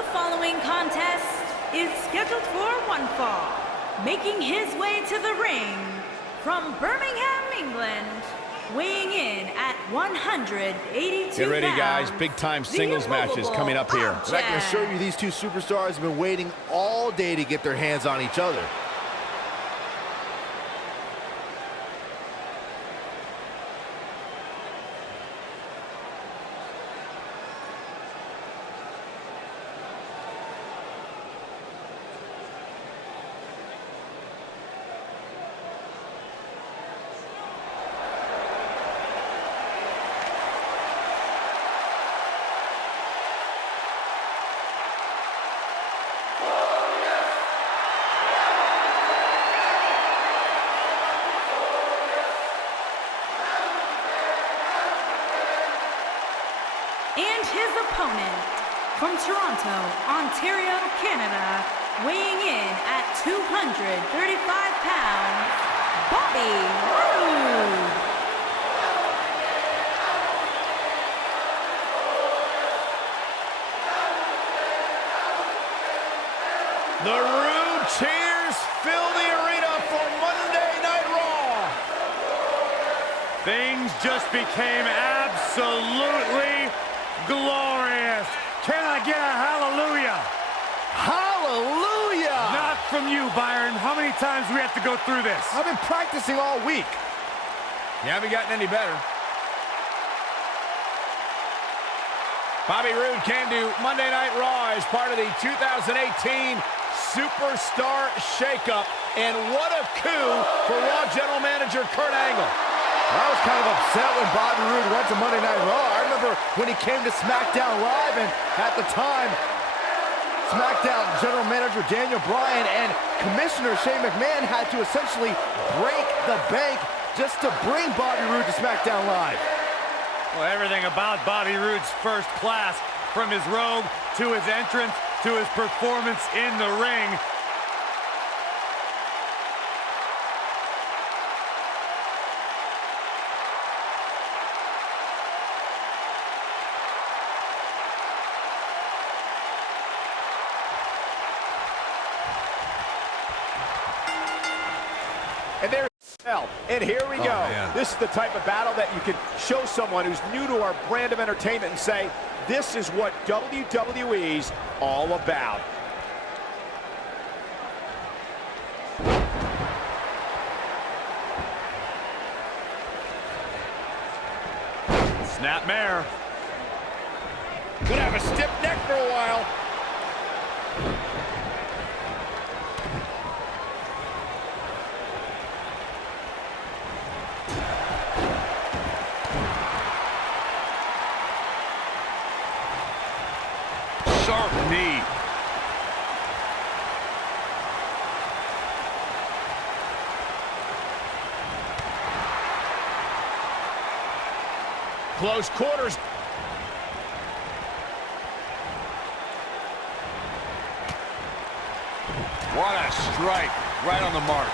The following contest is scheduled for one fall. Making his way to the ring from Birmingham, England, weighing in at 182 pounds. Get ready, guys. Big-time singles matches coming up here. But I can assure you these two superstars have been waiting all day to get their hands on each other. And his opponent, from Toronto, Ontario, Canada, weighing in at 235 pounds, Bobby Roode. The Roode cheers fill the arena for Monday Night Raw. Things just became absolutely glorious. Can I get a hallelujah? Hallelujah! Not from you, Byron. How many times do we have to go through this? I've been practicing all week. You haven't gotten any better. Bobby Roode came to Monday Night Raw as part of the 2018 Superstar Shakeup. And what a coup for Raw General Manager Kurt Angle. I was kind of upset when Bobby Roode went to Monday Night Raw. I remember when he came to SmackDown Live, and at the time, SmackDown General Manager Daniel Bryan and Commissioner Shane McMahon had to essentially break the bank just to bring Bobby Roode to SmackDown Live. Well, everything about Bobby Roode's first class, from his robe to his entrance to his performance in the ring. And here we go. Man. This is the type of battle that you can show someone who's new to our brand of entertainment and say, this is what WWE's all about. Snapmare. Gonna have a stiff neck for a while. Sharp knee. Close quarters. What a strike. Right on the mark.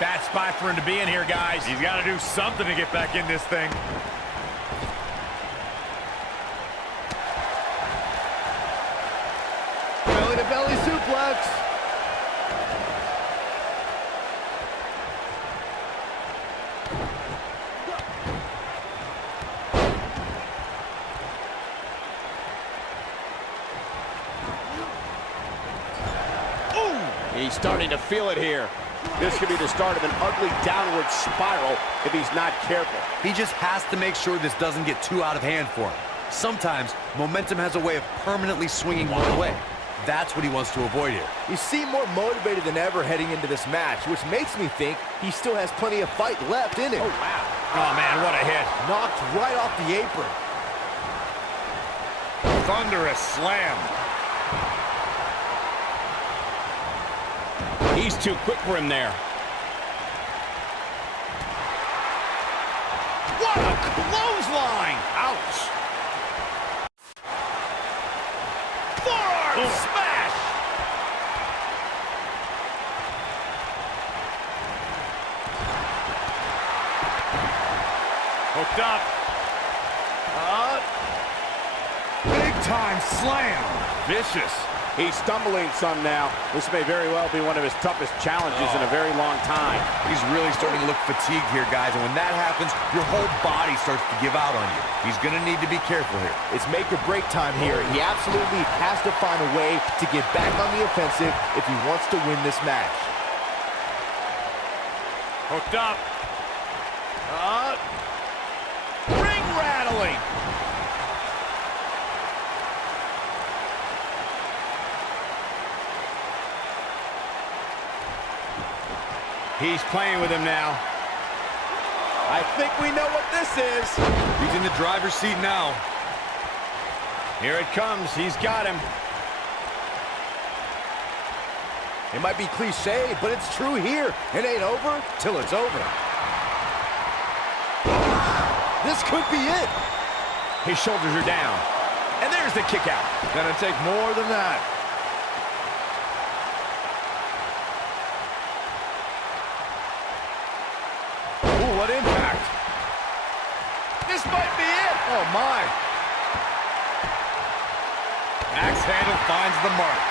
Bad spot for him to be in here, guys. He's got to do something to get back in this thing. Belly-to-belly suplex. He's starting to feel it here. This could be the start of an ugly downward spiral if he's not careful. He just has to make sure this doesn't get too out of hand for him. Sometimes, momentum has a way of permanently swinging one way. That's what he wants to avoid here. You seem more motivated than ever heading into this match, which makes me think he still has plenty of fight left in him. Oh, wow. Oh, man, what a hit. Knocked right off the apron. Thunderous slam. He's too quick for him there. What a clothesline! Ouch! Forearm smash! Hooked up. Big Big-time slam. Vicious. He's stumbling some now. This may very well be one of his toughest challenges in a very long time. He's really starting to look fatigued here, guys, and when that happens, your whole body starts to give out on you. He's going to need to be careful here. It's make or break time here. He absolutely has to find a way to get back on the offensive if he wants to win this match. Hooked up. Ring rattling. He's playing with him now. I think we know what this is. He's in the driver's seat now. Here it comes. He's got him. It might be cliche, but it's true here. It ain't over till it's over. This could be it. His shoulders are down. And there's the kick out. Gonna take more than that. Ooh, what impact. This might be it. Oh, my. Axe handle finds the mark.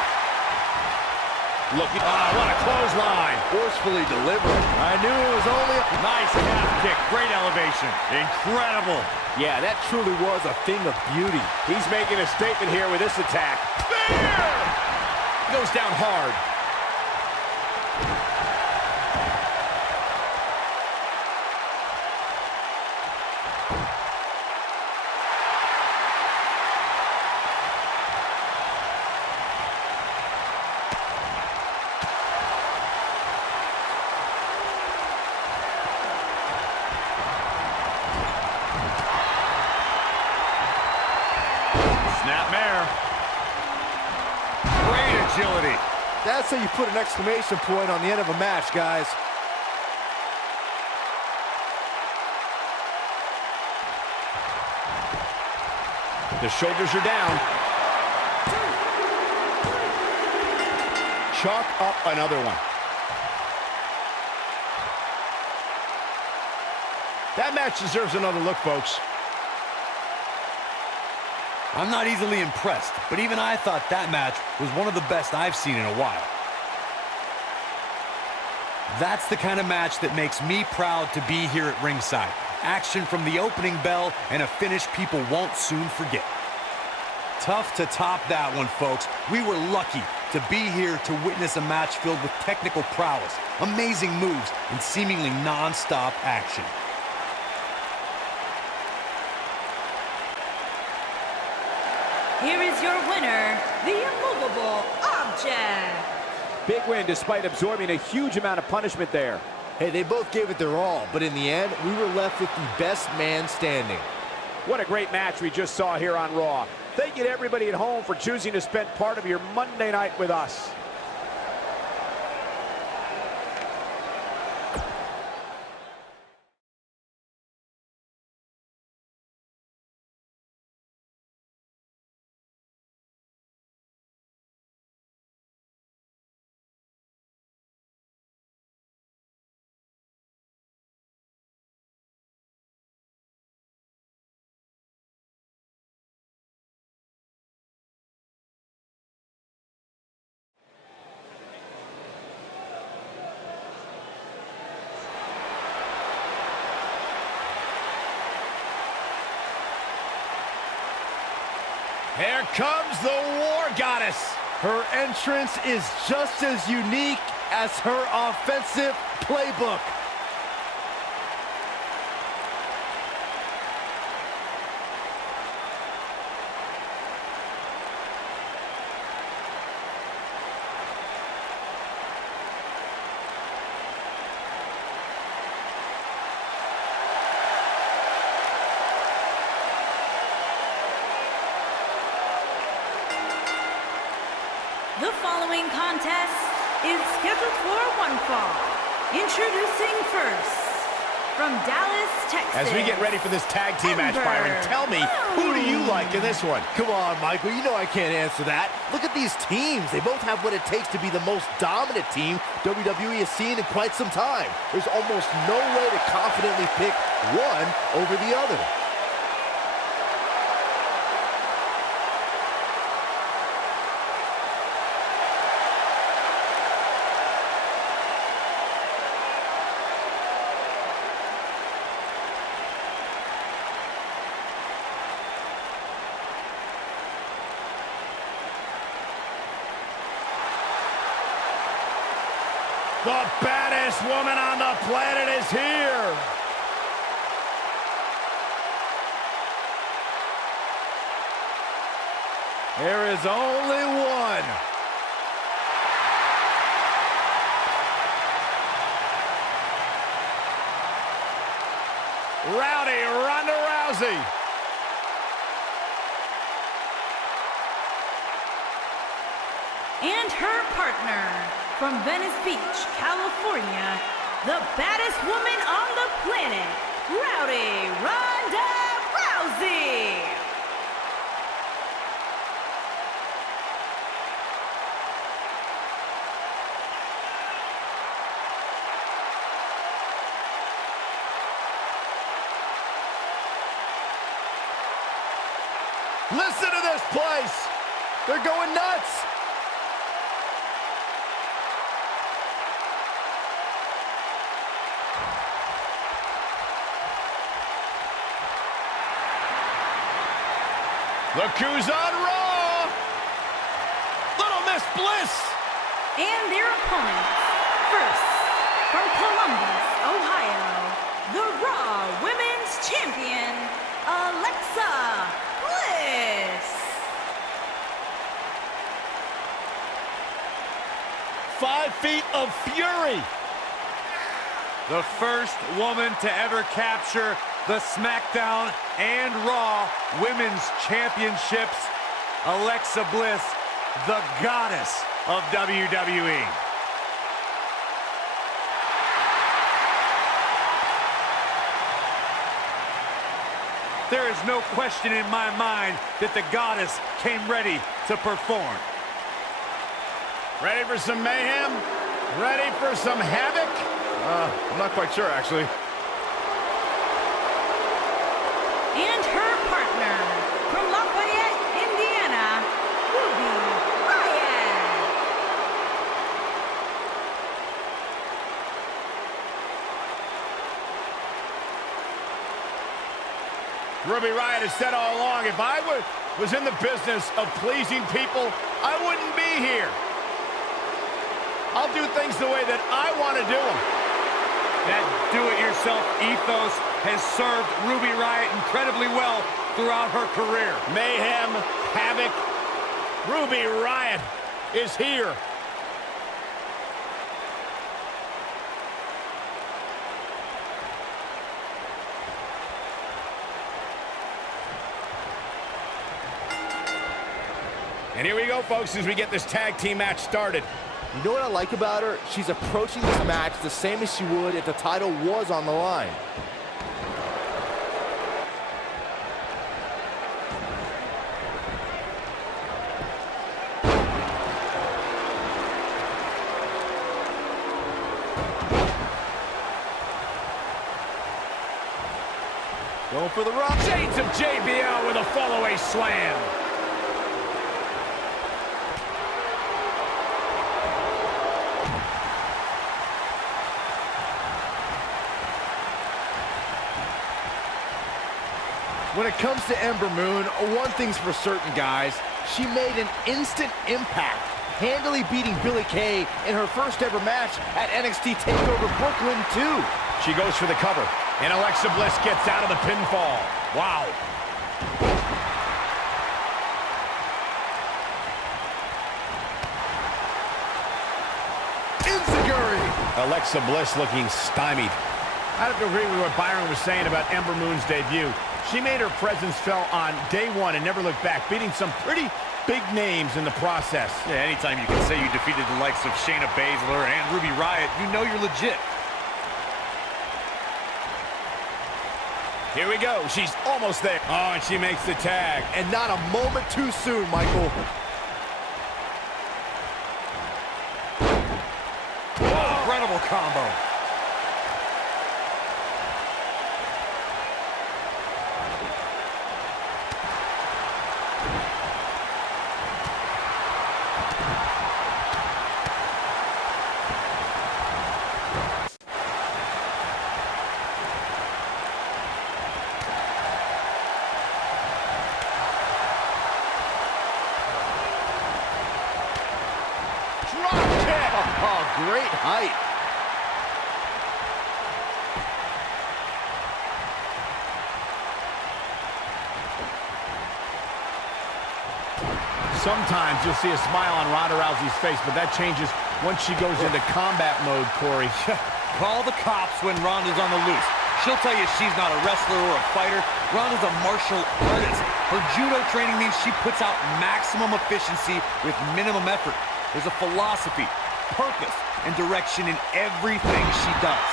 Looking, what a clothesline. Forcefully delivered. I knew it was only a... Nice calf kick. Great elevation. Incredible. Yeah, that truly was a thing of beauty. He's making a statement here with this attack. Spear! Goes down hard. Snapmare. Great agility. That's how you put an exclamation point on the end of a match, guys. The shoulders are down. Chalk up another one. That match deserves another look, folks. I'm not easily impressed, but even I thought that match was one of the best I've seen in a while. That's the kind of match that makes me proud to be here at ringside. Action from the opening bell and a finish people won't soon forget. Tough to top that one, folks. We were lucky to be here to witness a match filled with technical prowess, amazing moves, and seemingly non-stop action. Here is your winner, the immovable Object. Big win despite absorbing a huge amount of punishment there. Hey, they both gave it their all, but in the end, we were left with the best man standing. What a great match we just saw here on Raw. Thank you to everybody at home for choosing to spend part of your Monday night with us. Here comes the War Goddess. Her entrance is just as unique as her offensive playbook. The following contest is scheduled for one fall. Introducing first, from Dallas, Texas. As we get ready for this tag team match, Byron, tell me, who do you like in this one? Come on, Michael, you know I can't answer that. Look at these teams. They both have what it takes to be the most dominant team WWE has seen in quite some time. There's almost no way to confidently pick one over the other. The baddest woman on the planet is here. There is only one. Rowdy Ronda Rousey. And her partner from Venice Beach, California, the baddest woman on the planet, Rowdy Ronda Rousey. Listen to this place. They're going nuts. Look who's on Raw. Little Miss Bliss. And their opponents, first, from Columbus, Ohio, the Raw Women's Champion, Alexa Bliss. 5 feet of fury. The first woman to ever capture the SmackDown and Raw Women's Championships, Alexa Bliss, the goddess of WWE. There is no question in my mind that the goddess came ready to perform. Ready for some mayhem? Ready for some havoc? I'm not quite sure, actually. And her partner, from Lafayette, Indiana, Ruby Riott. Ruby Riott has said all along, if I was in the business of pleasing people, I wouldn't be here. I'll do things the way that I want to do them. That do-it-yourself ethos has served Ruby Riott incredibly well throughout her career. Mayhem, havoc, Ruby Riott is here. And here we go, folks, as we get this tag team match started. You know what I like about her? She's approaching this match the same as she would if the title was on the line. Going for the rock. Shades of JBL with a follow-away slam. When it comes to Ember Moon, one thing's for certain, guys. She made an instant impact, handily beating Billie Kay in her first ever match at NXT TakeOver Brooklyn 2. She goes for the cover, and Alexa Bliss gets out of the pinfall. Wow. Enziguri. Alexa Bliss looking stymied. I have to agree with what Byron was saying about Ember Moon's debut. She made her presence felt on day one and never looked back, beating some pretty big names in the process. Yeah, anytime you can say you defeated the likes of Shayna Baszler and Ruby Riott, you know you're legit. Here we go. She's almost there. Oh, and she makes the tag. And not a moment too soon, Michael. Incredible combo. Drop kick. Oh, great height. sometimes you'll see a smile on Ronda Rousey's face, but that changes once she goes into combat mode, Corey. Call the cops when Ronda's on the loose. She'll tell you she's not a wrestler or a fighter. Ronda's a martial artist. Her judo training means she puts out maximum efficiency with minimum effort. There's a philosophy, purpose, and direction in everything she does.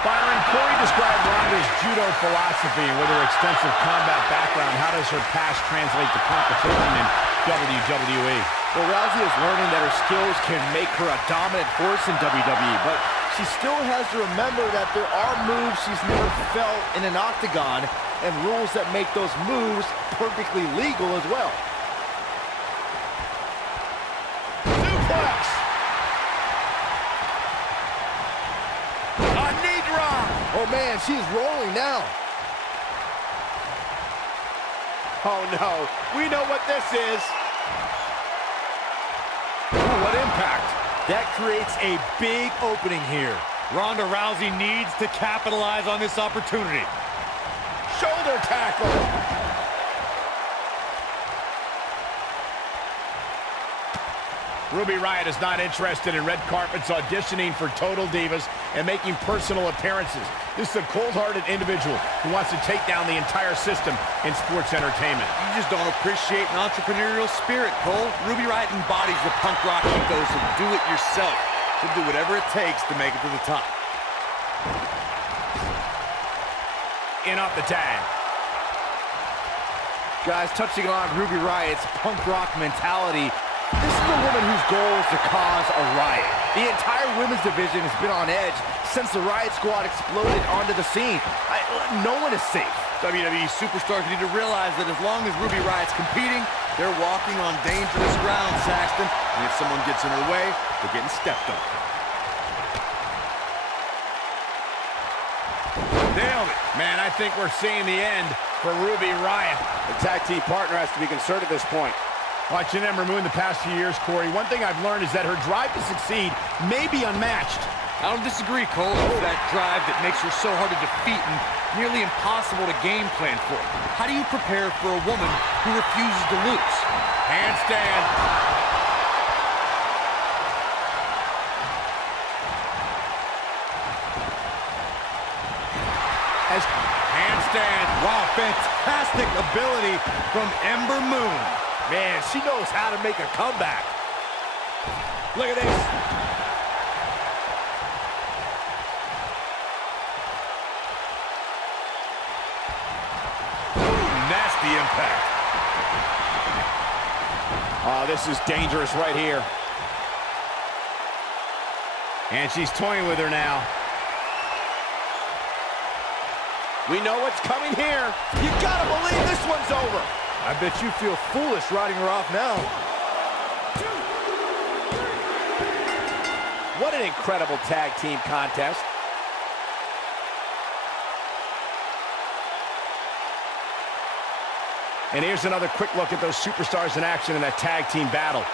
Byron, Corey described Ronda's judo philosophy, and with her extensive combat background, how does her past translate to competition in WWE? Well, Rousey is learning that her skills can make her a dominant force in WWE, but she still has to remember that there are moves she's never felt in an octagon and rules that make those moves perfectly legal as well. Suplex! A knee drop! Oh man, she's rolling now. Oh no, we know what this is. Ooh, what impact. That creates a big opening here. Ronda Rousey needs to capitalize on this opportunity. Shoulder tackle. Ruby Riott is not interested in red carpets, auditioning for Total Divas and making personal appearances. This is a cold-hearted individual who wants to take down the entire system in sports entertainment. You just don't appreciate an entrepreneurial spirit, Cole. Ruby Riott embodies the punk rock ethos of do it yourself. She'll do whatever it takes to make it to the top. In off the tag. Guys, touching on Ruby Riott's punk rock mentality, this is a woman whose goal is to cause a riot. The entire women's division has been on edge since the Riot Squad exploded onto the scene. No one is safe. WWE superstars need to realize that as long as Ruby Riott's competing, they're walking on dangerous ground, Saxton. And if someone gets in her way, they're getting stepped on. Nailed it. Man, I think we're seeing the end for Ruby Riott. The tag team partner has to be concerned at this point. Watching them remove the past few years, Corey, one thing I've learned is that her drive to succeed may be unmatched. I don't disagree, Cole. It's that drive that makes her so hard to defeat and nearly impossible to game plan for. How do you prepare for a woman who refuses to lose? Handstand. Handstand. Wow, fantastic ability from Ember Moon. Man, she knows how to make a comeback. Look at this. Nasty impact. Oh, this is dangerous right here. And she's toying with her now. We know what's coming here. You gotta believe this one's over. I bet you feel foolish riding her off now. What an incredible tag team contest. And here's another quick look at those superstars in action in that tag team battle.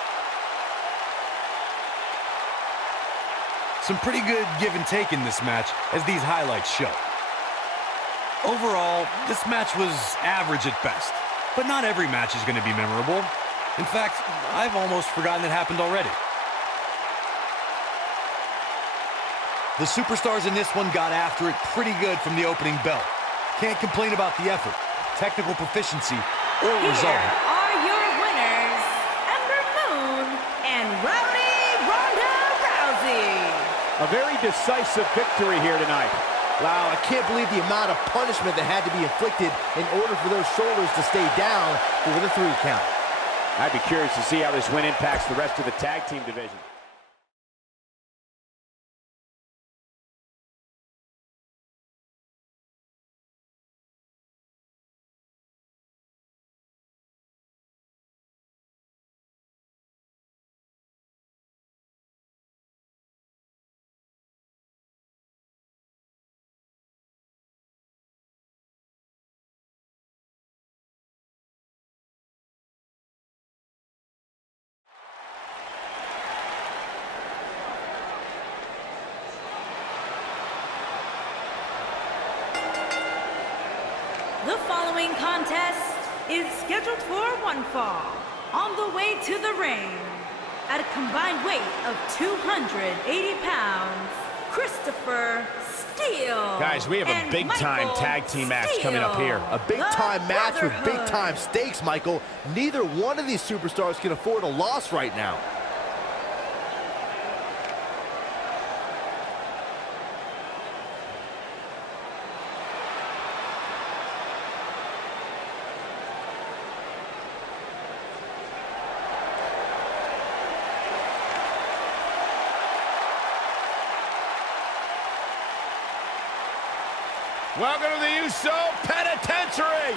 Some pretty good give and take in this match, as these highlights show. Overall, this match was average at best. But not every match is going to be memorable. In fact, I've almost forgotten it happened already. The superstars in this one got after it pretty good from the opening bell. Can't complain about the effort, technical proficiency, or Here result. are your winners, Ember Moon and Ronda Rousey. A very decisive victory here tonight. Wow, I can't believe the amount of punishment that had to be inflicted in order for those shoulders to stay down for the 3 count. I'd be curious to see how this win impacts the rest of the tag team division. The following contest is scheduled for one fall. On the way to the ring, at a combined weight of 280 pounds, Christopher Steele. Guys, we have a big-time tag team match coming up here. A big-time match with big-time stakes, Michael. Neither one of these superstars can afford a loss right now. Welcome to the USO Penitentiary.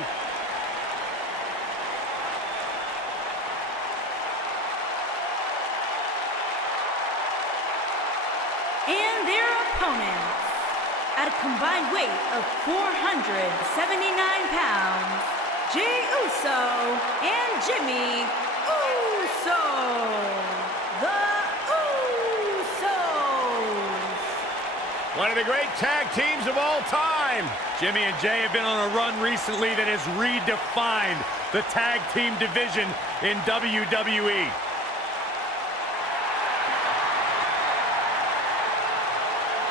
And their opponents, at a combined weight of 479 pounds, Jey Uso and Jimmy Uso. The One of the great tag teams of all time. Jimmy and Jey have been on a run recently that has redefined the tag team division in WWE.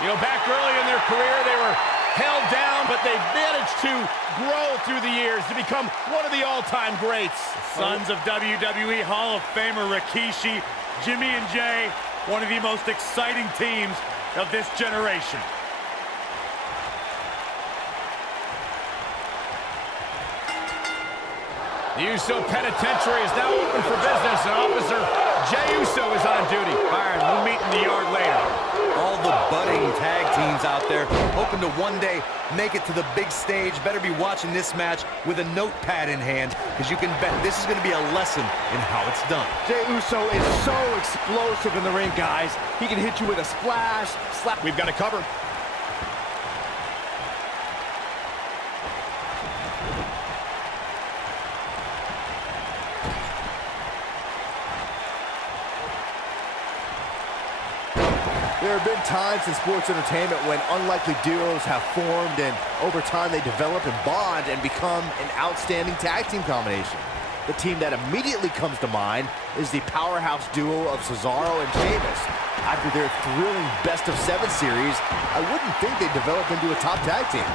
You know, back early in their career, they were held down, but they've managed to grow through the years to become one of the all-time greats. Sons of WWE Hall of Famer Rikishi, Jimmy and Jey, one of the most exciting teams of this generation. The USO Penitentiary is now open for business, and Officer Jey Uso is on duty. Byron, we'll meet in the yard later. All the budding tag teams out there hoping to one day make it to the big stage better be watching this match with a notepad in hand, because you can bet this is going to be a lesson in how it's done. Jey Uso is so explosive in the ring, guys. He can hit you with a splash, slap. We've got a cover. There have been times in sports entertainment when unlikely duos have formed, and over time they develop and bond and become an outstanding tag team combination. The team that immediately comes to mind is the powerhouse duo of Cesaro and Sheamus. After their thrilling best-of-7 series, I wouldn't think they'd develop into a top tag team.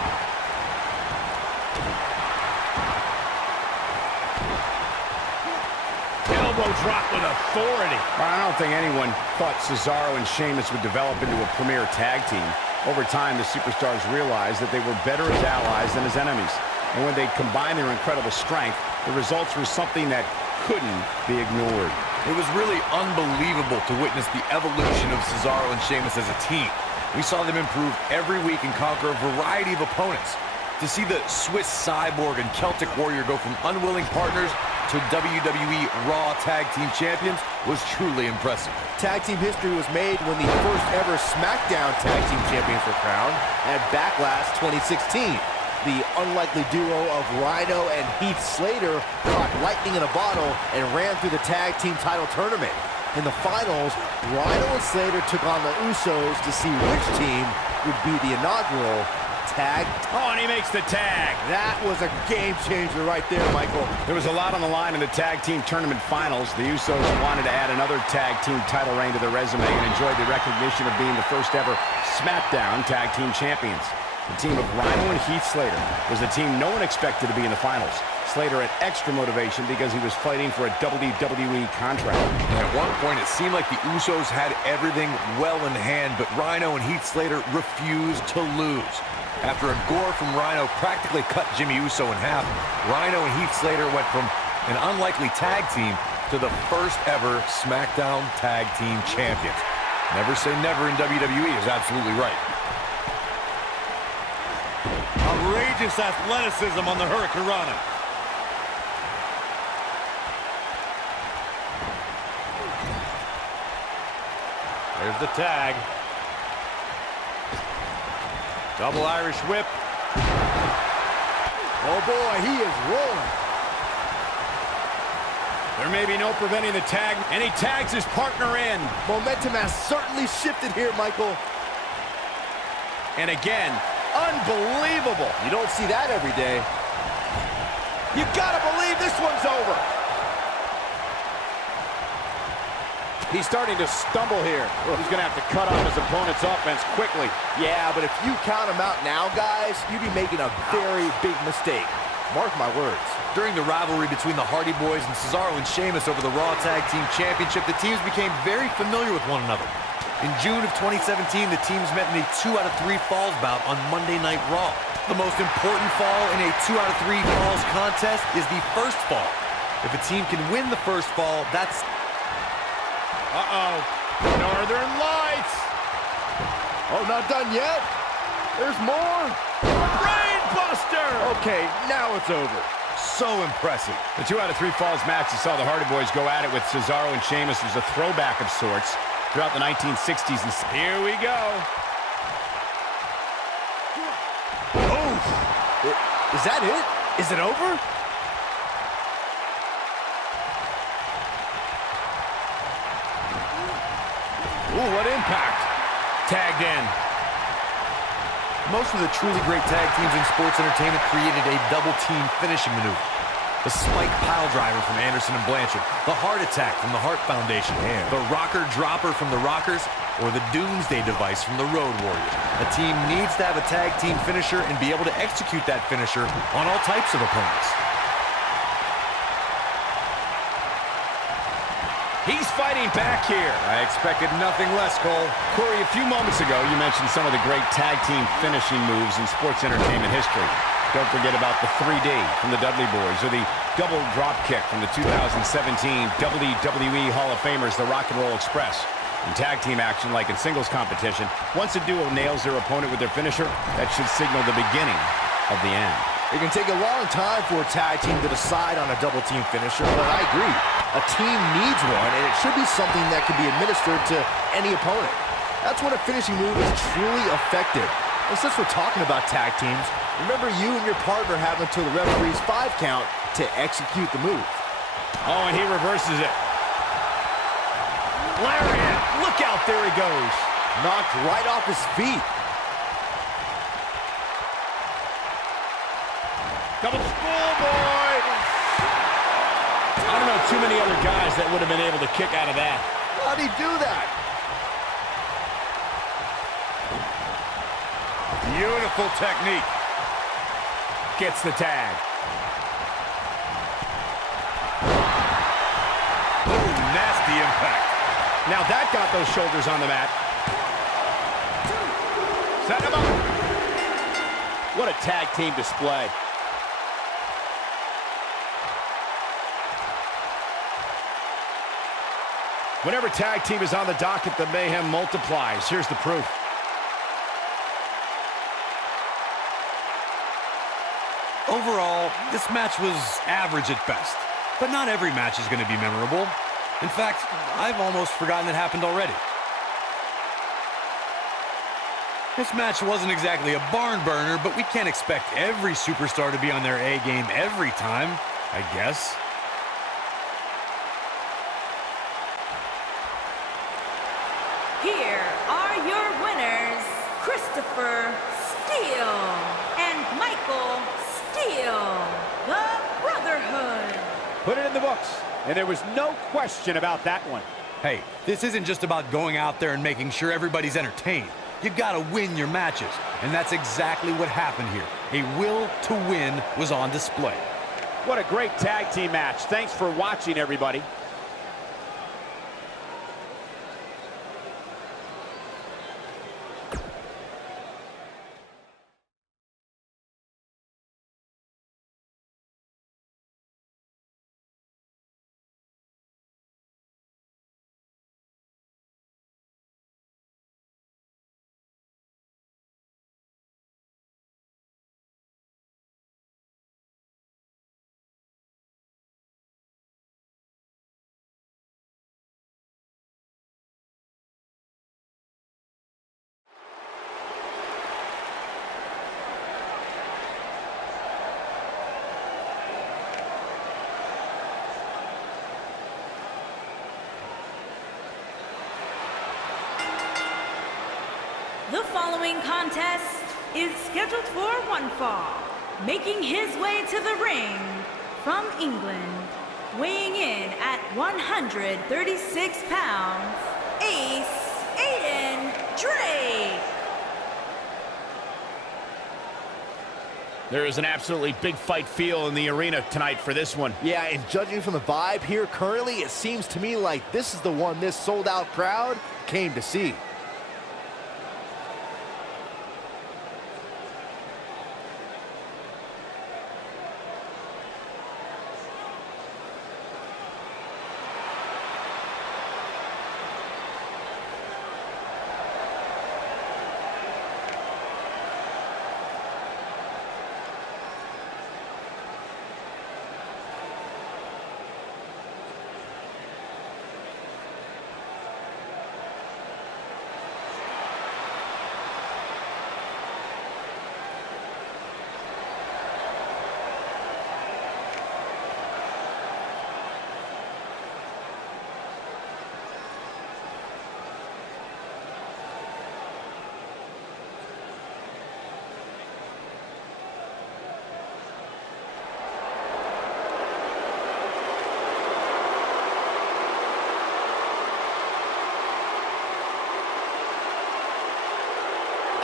Elbow drop with authority. I don't think anyone thought Cesaro and Sheamus would develop into a premier tag team. Over time, the superstars realized that they were better as allies than as enemies. And when they combined their incredible strength, the results were something that couldn't be ignored. It was really unbelievable to witness the evolution of Cesaro and Sheamus as a team. We saw them improve every week and conquer a variety of opponents. To see the Swiss Cyborg and Celtic Warrior go from unwilling partners to WWE Raw Tag Team Champions was truly impressive. Tag team history was made when the first ever SmackDown Tag Team Champions were crowned at Backlash 2016. The unlikely duo of Rhino and Heath Slater caught lightning in a bottle and ran through the tag team title tournament. In the finals, Rhino and Slater took on the Usos to see which team would be the inaugural tag. Oh, and he makes the tag. That was a game changer right there, Michael. There was a lot on the line in the tag team tournament finals. The Usos wanted to add another tag team title reign to their resume and enjoyed the recognition of being the first ever SmackDown Tag Team Champions. The team of Rhino and Heath Slater was the team no one expected to be in the finals. Slater had extra motivation because he was fighting for a WWE contract. And at one point, it seemed like the Usos had everything well in hand, but Rhino and Heath Slater refused to lose. After a gore from Rhino practically cut Jimmy Uso in half, Rhino and Heath Slater went from an unlikely tag team to the first ever SmackDown Tag Team Champions. Never say never in WWE is absolutely right. Outrageous athleticism on the Hurricanrana. There's the tag. Double Irish whip. Oh boy, he is rolling. There may be no preventing the tag, and he tags his partner in. Momentum has certainly shifted here, Michael. And again, unbelievable. You don't see that every day. You gotta believe this one's over. He's starting to stumble here. He's going to have to cut off his opponent's offense quickly. Yeah, but if you count him out now, guys, you'd be making a very big mistake. Mark my words. During the rivalry between the Hardy Boys and Cesaro and Sheamus over the Raw Tag Team Championship, the teams became very familiar with one another. In June of 2017, the teams met in a 2 out of 3 falls bout on Monday Night Raw. The most important fall in a 2 out of 3 falls contest is the first fall. If a team can win the first fall, that's... Uh-oh. Northern Lights. Oh, not done yet. There's more. Brainbuster. Okay, now it's over. so impressive. The 2 out of 3 falls match you saw the Hardy Boys go at it with Cesaro and Sheamus was a throwback of sorts throughout the 1960s. And here we go. Oh, is that it? Is it over? Ooh, what impact. Tagged in. Most of the truly great tag teams in sports entertainment created a double-team finishing maneuver. The spike pile driver from Anderson and Blanchard, the heart attack from the Hart Foundation, the rocker dropper from the Rockers, or the Doomsday device from the Road Warriors. A team needs to have a tag team finisher and be able to execute that finisher on all types of opponents. He's fighting back here. I expected nothing less, Cole. Corey, a few moments ago, you mentioned some of the great tag team finishing moves in sports entertainment history. Don't forget about the 3D from the Dudley Boys, or the double drop kick from the 2017 WWE Hall of Famers, the Rock and Roll Express. In tag team action, like in singles competition, once a duo nails their opponent with their finisher, that should signal the beginning of the end. It can take a long time for a tag team to decide on a double team finisher, but I agree. A team needs one, and it should be something that can be administered to any opponent. That's when a finishing move is truly effective. And since we're talking about tag teams, remember you and your partner have until the referee's 5 count to execute the move. Oh, and he reverses it. Lariat! Look out, there he goes. Knocked right off his feet. Double schoolboy! I don't know too many other guys that would have been able to kick out of that. How'd he do that? Beautiful technique. Gets the tag. Oh, nasty impact. Now that got those shoulders on the mat. Set him up. What a tag team display. Whenever tag team is on the docket, the mayhem multiplies. Here's the proof. Overall, this match was average at best. But not every match is going to be memorable. In fact, I've almost forgotten it happened already. This match wasn't exactly a barn burner, but we can't expect every superstar to be on their A game every time, I guess. Here are your winners, Christopher Steele and Michael Steele, the Brotherhood. Put it in the books, and there was no question about that one. Hey, this isn't just about going out there and making sure everybody's entertained. You've got to win your matches, and that's exactly what happened here. A will to win was on display. What a great tag team match. Thanks for watching, everybody. The following contest is scheduled for one fall. Making his way to the ring from England, weighing in at 136 pounds, Ace Aiden Drake. There is an absolutely big fight feel in the arena tonight for this one. Yeah, and judging from the vibe here currently, it seems to me like this is the one this sold-out crowd came to see.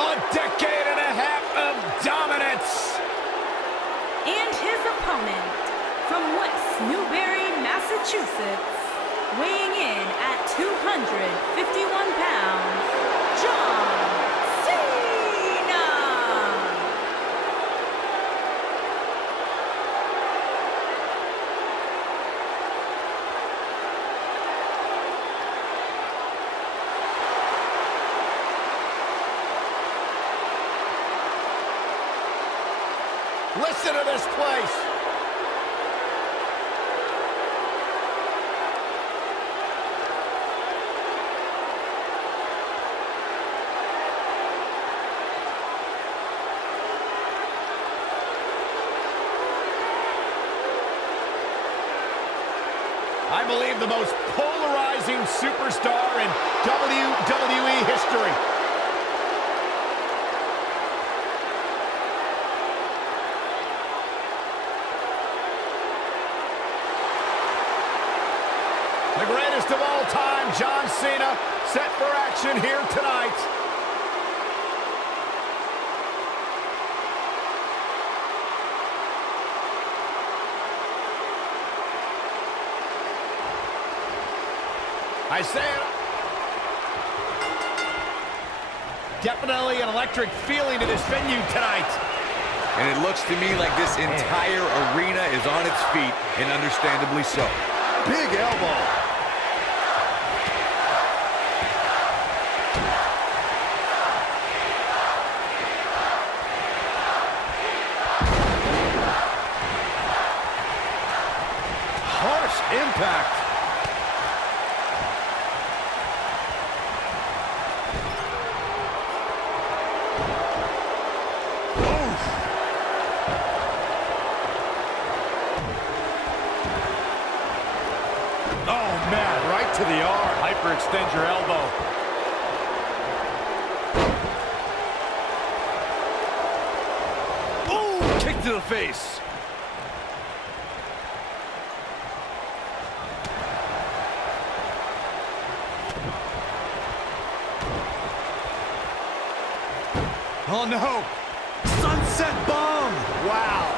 A decade and a half of dominance. And his opponent from West Newbury, Massachusetts, weighing in at 251 pounds, John Cena. Listen to this place. I believe the most polarizing superstar in WWE history. The greatest of all time, John Cena, set for action here tonight. I say it. Definitely an electric feeling to this venue tonight. And it looks to me like this entire arena is on its feet, and understandably so. Big elbow. Harsh impact. Oh, man, right to the arm. Hyperextend your elbow. Ooh, kick to the face. Oh, no. Sunset bomb. Wow.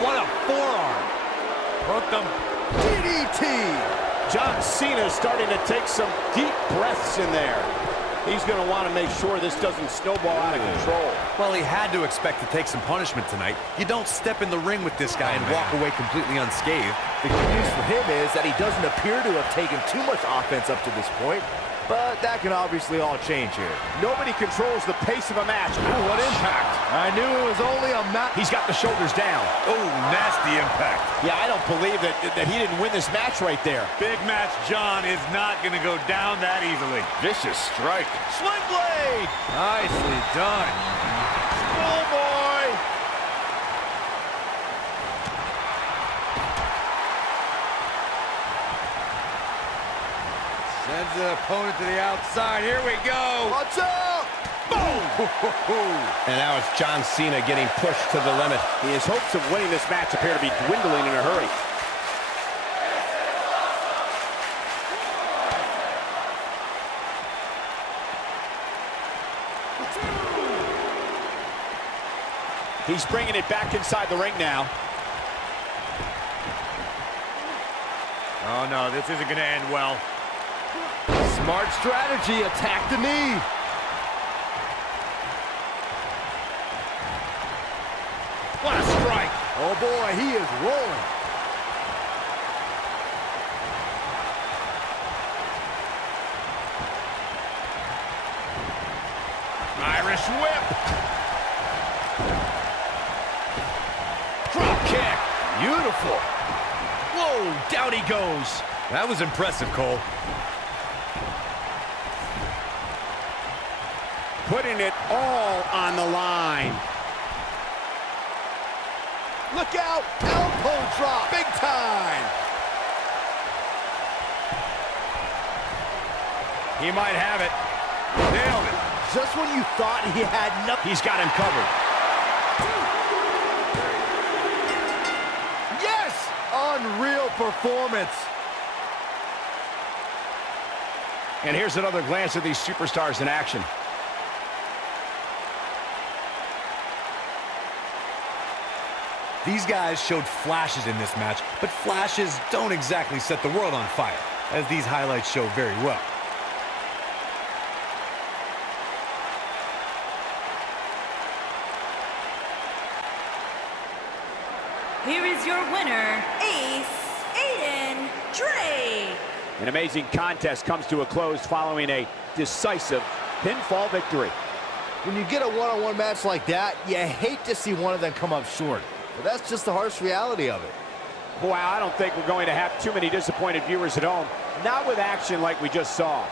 What a forearm. Hooked him. DDT. John Cena's starting to take some deep breaths in there. He's going to want to make sure this doesn't snowball out of control. Well, he had to expect to take some punishment tonight. You don't step in the ring with this guy and walk away completely unscathed. The good news for him is that he doesn't appear to have taken too much offense up to this point, but that can obviously all change here. Nobody controls the pace of a match. Ooh, what impact. I knew it was only a match. He's got the shoulders down. Oh, nasty impact. Yeah, I don't believe that he didn't win this match right there. Big match John is not going to go down that easily. Vicious strike. Sling blade. Nicely done. Oh, boy. Sends the opponent to the outside. Here we go. Watch out. Boom. And now it's John Cena getting pushed to the limit. His hopes of winning this match appear to be dwindling in a hurry. He's bringing it back inside the ring now. Oh, no, this isn't going to end well. Smart strategy, attack the knee. What a strike. Oh boy, he is rolling. Irish whip. Drop kick. Beautiful. Whoa, down he goes. That was impressive, Cole. Putting it all on the line. Look out, elbow drop, big time. He might have it. Nailed it. Just when you thought he had nothing. He's got him covered. Yes! Unreal performance. And here's another glance at these superstars in action. These guys showed flashes in this match, but flashes don't exactly set the world on fire, as these highlights show very well. Here is your winner, Ace Aiden Drake. An amazing contest comes to a close following a decisive pinfall victory. When you get a one-on-one match like that, you hate to see one of them come up short. But that's just the harsh reality of it. Boy, I don't think we're going to have too many disappointed viewers at home. Not with action like we just saw.